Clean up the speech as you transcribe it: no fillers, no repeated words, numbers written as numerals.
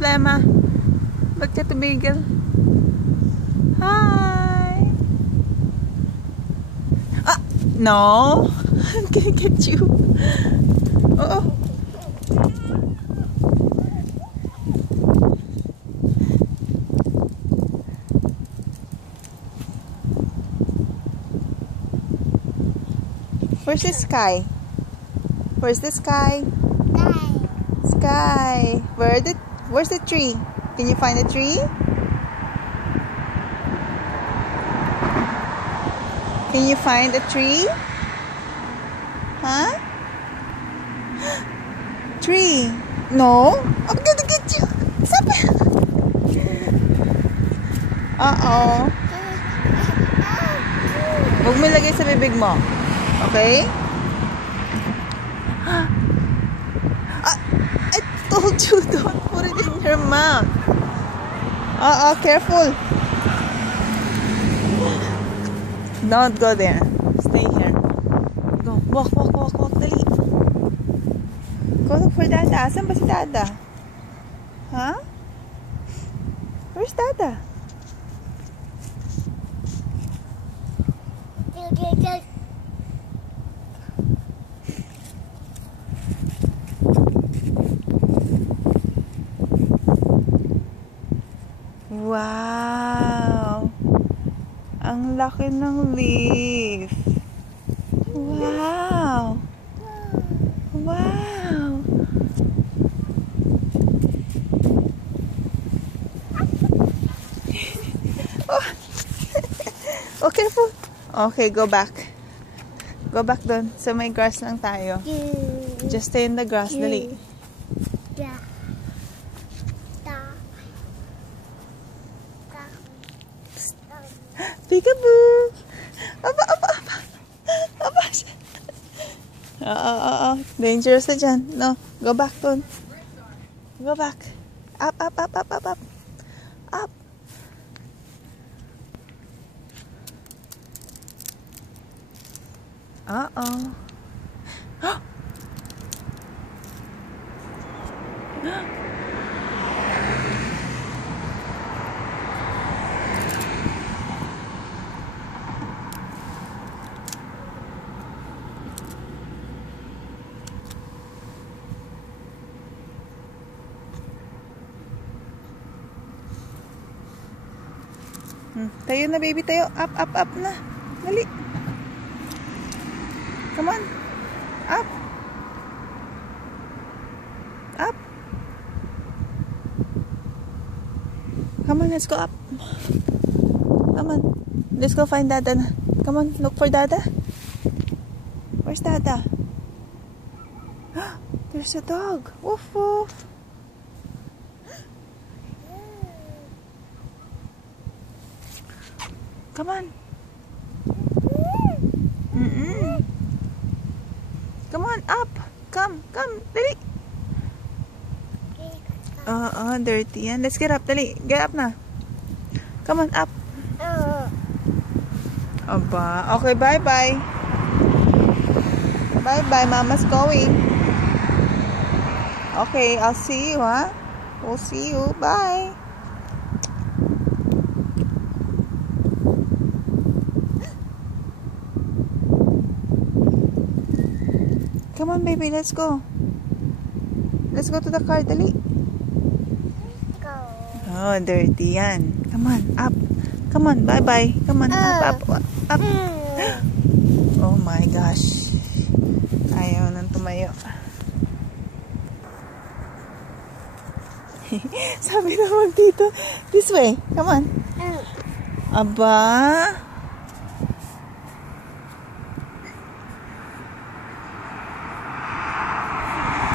problema? Ba't ka tumigil? Hi! Ah! No! I'm gonna get you. Oo. Where's the sky? Where's the sky? Sky. Where's the tree? Can you find the tree? Can you find the tree? Huh? Tree. No? I'm gonna get you. Stop it. Uh-oh. Huwag mo ilagay sa bibig mo. Okay? I told you don't put it in your mouth. Careful. Don't go there. Stay here. Go. Walk. Dali. Go look for Dada. Asan ba si Dada? Huh? Where's Dada? Wow! Ang laki ng leaf. Wow! Wow! Oh, careful. Okay, go back. Go back doon. So may grass lang tayo. Just stay in the grass. Dali. Peekaboo! Aba! Dangerous na dyan. No, go back doon. Go back. Up. Up. Uh-oh. Tayo na, baby, tayo. Up na. Dali. Come on. Up. Come on, let's go up. Come on. Let's go find Dada na. Come on, look for Dada. Where's Dada? There's a dog. Woof woof. Come on. Come on, up. Come. Dali. Dirty yan. Let's get up. Dali. Get up na. Come on, up. Aba. Okay, bye-bye. Bye-bye. Mama's going. Okay, I'll see you, huh? We'll see you. Bye. Come on, baby, let's go. Let's go to the car, dali. Go. Oh, dirty yan. Come on, up. Come on, bye-bye. Come on, up. Oh my gosh. Ayaw nang tumayo. Sabi naman dito, this way. Come on. Aba.